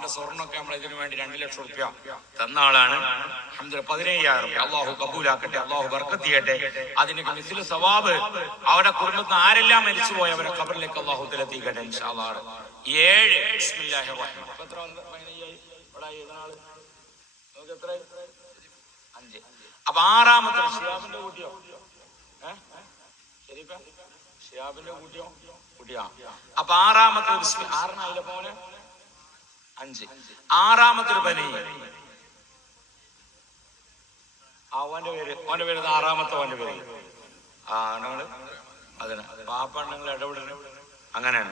വാപ്പാന്റെ സ്വർണ്ണൊക്കെ നമ്മൾ ഇതിനു വേണ്ടി 2 ലക്ഷം റുപ്യ തന്ന ആളാണ്. അൽഹംദുലില്ലാഹ് 15,000 റുപ്യ അള്ളാഹു കബൂലാക്കട്ടെ, അള്ളാഹു ബർക്കത്ത് ചെയ്യട്ടെ. അതിനൊക്കെ മിസ്ലു സവാബ് അവരുടെ കുടുംബത്തിൽ ആരെല്ലാം മരിച്ചുപോയി അവരെ ഖബറിലേക്ക് അള്ളാഹു തആല എത്തിക്കട്ടെ ഇൻഷാ അല്ലാഹ്. 7 ബിസ്മില്ലാഹിർ റഹ്മാനിർ റഹീം. എത്ര 5. അപ്പൊ 6-ാമത്തെ ഷിയാബിന്റെ കൂട്ടിയോ? ഷിയാബിന്റെ കൂട്ടിയോ? അപ്പൊ 6-ാമത്തെ 6-നായില്ല പോലെ 5. 6-ാമത്തൊരു പനി ഓന്റെ പേര് 6-ാമത്തെ ഓന്റെ പേര് ആണുങ്ങള് അതിന് വാപ്പാണ്ണങ്ങൾ ഇടപെടണം. അങ്ങനെയാണ്.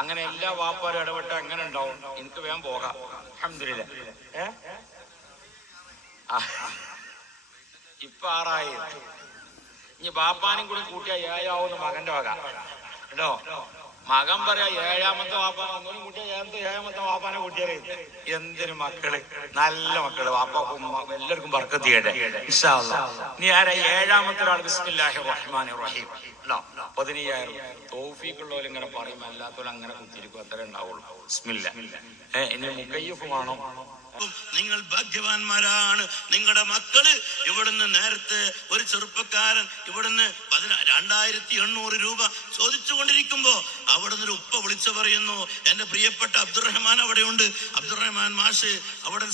അങ്ങനെ എല്ലാ വാപ്പാരും ഇടപെട്ട എങ്ങനെ ഉണ്ടാവും? എനിക്ക് വേഗം പോകാം. അൽഹംദുലില്ലാഹ്. ഇപ്പൊ 6 ഇനി ബാപ്പാനും കൂടി കൂട്ടിയ 7 മകന്റെ വക കേട്ടോ. മകൻ പറയാ 7-ാമത്തെ വാപ്പാൻ ഒന്നും കൂട്ടിയ 7-ാമത്തെ വാപ്പാനെ കൂട്ടിയാലേ എന്തൊരു മക്കള്, നല്ല മക്കള്. വാപ്പാക്കും എല്ലാവർക്കും ബർക്കത്ത് ചെയ്യട്ടെ ഇൻഷാ അല്ലാഹ്. ഇനി ആരാ 7-ാമത്തെ ഒരാൾ? ബിസ്മില്ലാഹിർ റഹ്മാനിർ റഹീം. 15,000 തൗഫീഖുള്ളവർ ഇങ്ങനെ പറയും, അല്ലാത്തവരും അങ്ങനെ കുത്തിയിരിക്കും. അത്രേ ഉണ്ടാവുള്ളൂ. ബിസ്മില്ലാ. ഇനി മുക്കയ്യഫ് വേണോ? നിങ്ങൾ ഭാഗ്യവാന്മാരാണ്. നിങ്ങളുടെ മക്കള് ഇവിടുന്ന് നേരത്തെ ഒരു ചെറുപ്പക്കാരൻ ഇവിടുന്ന് 2,800 രൂപ ചോദിച്ചു കൊണ്ടിരിക്കുമ്പോ അവിടുന്ന് ഒരു ഉപ്പ വിളിച്ചു പറയുന്നു, എന്റെ പ്രിയപ്പെട്ട അബ്ദുറഹ്മാൻ അവിടെയുണ്ട്. അബ്ദുറഹ്മാൻ മാഷ് അവിടെ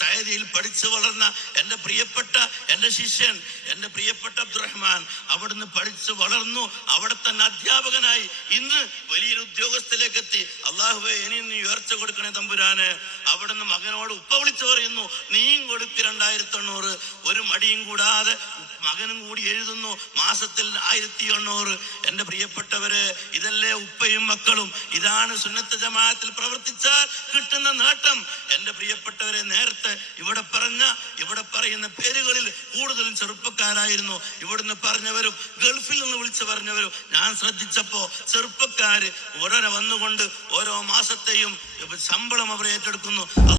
സയദിയിൽ പഠിച്ചു വളർന്ന എന്റെ പ്രിയപ്പെട്ട എന്റെ ശിഷ്യൻ, എന്റെ പ്രിയപ്പെട്ട അബ്ദുറഹ്മാൻ അവിടുന്ന് പഠിച്ചു വളർന്നു. അവിടെ തന്നെ അധ്യാപകനായി ഇന്ന് വലിയൊരു ഉദ്യോഗസ്ഥയിലേക്ക് എത്തി. അള്ളാഹുവേ ഇനി നീ ഉയർച്ച കൊടുക്കണേ തമ്പുരാന്. അവിടുന്ന് മകനോട് ഉപ്പ വിളിച്ചു പറയുന്നു, നീയും കൊടുക്ക് 2,800. ഒരു മടിയും കൂടാതെ മകനും കൂടി എഴുതുന്നു, മാസത്തിൽ 1,800. എന്റെ പ്രിയപ്പെട്ടവര്, ഇതല്ലേ ഉപ്പയും മക്കളും? ഇതാണ് സുന്നത്ത് ജമാഅത്തിൽ പ്രവർത്തിച്ചാൽ കിട്ടുന്ന നേട്ടം. എന്റെ പ്രിയപ്പെട്ടവരെ, നേരത്തെ ഇവിടെ പറയുന്ന പേരുകളിൽ കൂടുതലും ചെറുപ്പക്കാരായിരുന്നു. ഇവിടുന്ന് പറഞ്ഞവരും ഗൾഫിൽ നിന്ന് വിളിച്ചു പറഞ്ഞവരും ഞാൻ ശ്രദ്ധിച്ചപ്പോ ചെറുപ്പക്കാര് ഉടനെ വന്നുകൊണ്ട് ഓരോ മാസത്തെയും ശമ്പളം അവർ ഏറ്റെടുക്കുന്നു.